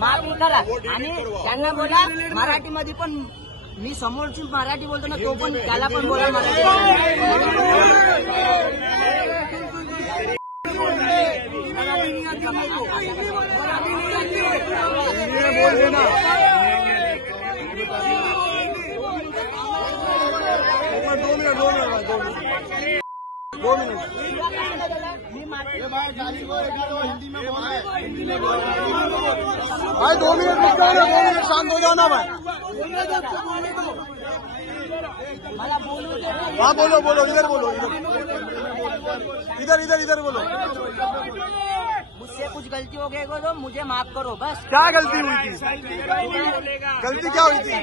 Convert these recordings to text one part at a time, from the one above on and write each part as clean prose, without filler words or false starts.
माफी करा आणि त्यांना बोला मराठीमध्ये पण मी समोरची मराठी बोलतो ना तो पण त्याला पण बोला मराठी दो मिनट भाई 2 मिनट रुक जाओ ना, 2 मिनट शांत हो जाओ ना भाई। हाँ बोलो बोलो, इधर बोलो, इधर इधर इधर बोलो। मुझसे कुछ गलती हो गई तो मुझे माफ करो बस। क्या गलती हुई थी? गलती क्या हुई थी?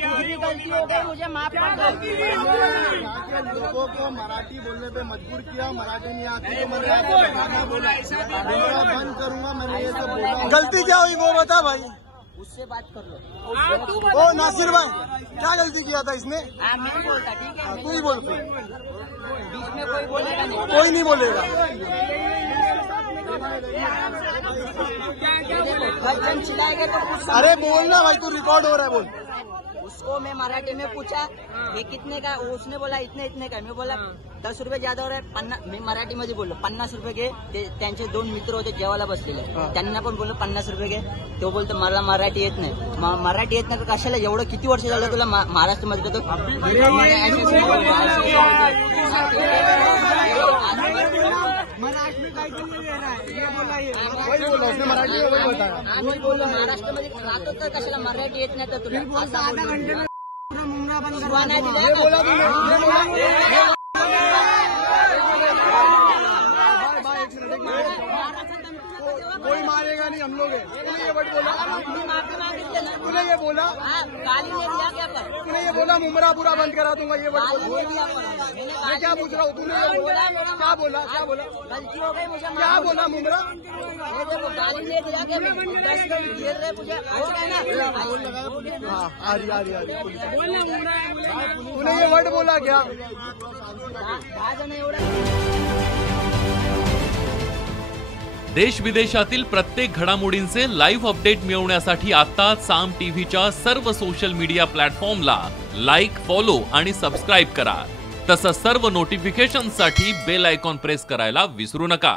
कुछ भी गलती हो गई मुझे माफ कर दो। लोगों को मराठी बोलने पे मजबूर किया, मराठी नहीं आती तो मैंने आपको बोला बंद करूंगा, मैंने ये सब बोला। गलती क्या हुई वो बता भाई, उससे बात कर लो। ओ नासिर भाई क्या गलती किया था इसने? मैं नहीं बोलता, ठीक है तू ही बोल, बीच में कोई बोलेगा नहीं, कोई नहीं बोलेगा। बच्चन चिल्लाएगा तो कुछ अरे बोलना भाई, तू रिकॉर्ड हो रहा है, बोल। उसको मैं मराठी में पूछा ये कितने का, उसने बोला इतने इतने का। मैं बोला 10 रुपये ज्यादा हो रहा है 50, मी मराठीमध्ये बोललो 50 रुपये घे। त्यांचे 2 मित्र होते जेवायला बसलेले, त्यांना पण बोललो 50 रुपये घे। तो बोलतो मला मराठी येत नाही। मराठी येत नाही तर कशाला एवढं, किती वर्ष झालं तुला महाराष्ट्रामध्ये? तो आम्ही बोललो महाराष्ट्रामध्ये राहतो तर कशाला मराठी येत नाही तर तुला कोई मारेगा नहीं, हम लोग हैं। तूने ये वर्ड बोला, माफी मागितले ना, तूने ये बोला, गाली नहीं दिया क्या कर, तूने ये बोला मुमरा पूरा बंद करा दूंगा, ये वर्ड गाली बोला। नहीं दिया पर मैं क्या पूछ रहा हूँ, तूने ये बोला, क्या बोला, क्या बोला, गलती हो गई मुझे क्या बोला मुमरा? ये देखो गाली नहीं दिया क्या, 10 मिनट घेर रहे मुझे, हो गया ना। हाँ आ रही तूने ये वर्ड बोला क्या? देश विदेशातील प्रत्येक घडामोडींचे लाईव्ह अपडेट मिळवण्यासाठी आता साम टीव्हीच्या सर्व सोशल मीडिया प्लॅटफॉर्मला लाईक, फॉलो आणि सबस्क्राईब करा। तसंच सर्व नोटिफिकेशनसाठी बेल आयकॉन प्रेस करायला विसरू नका।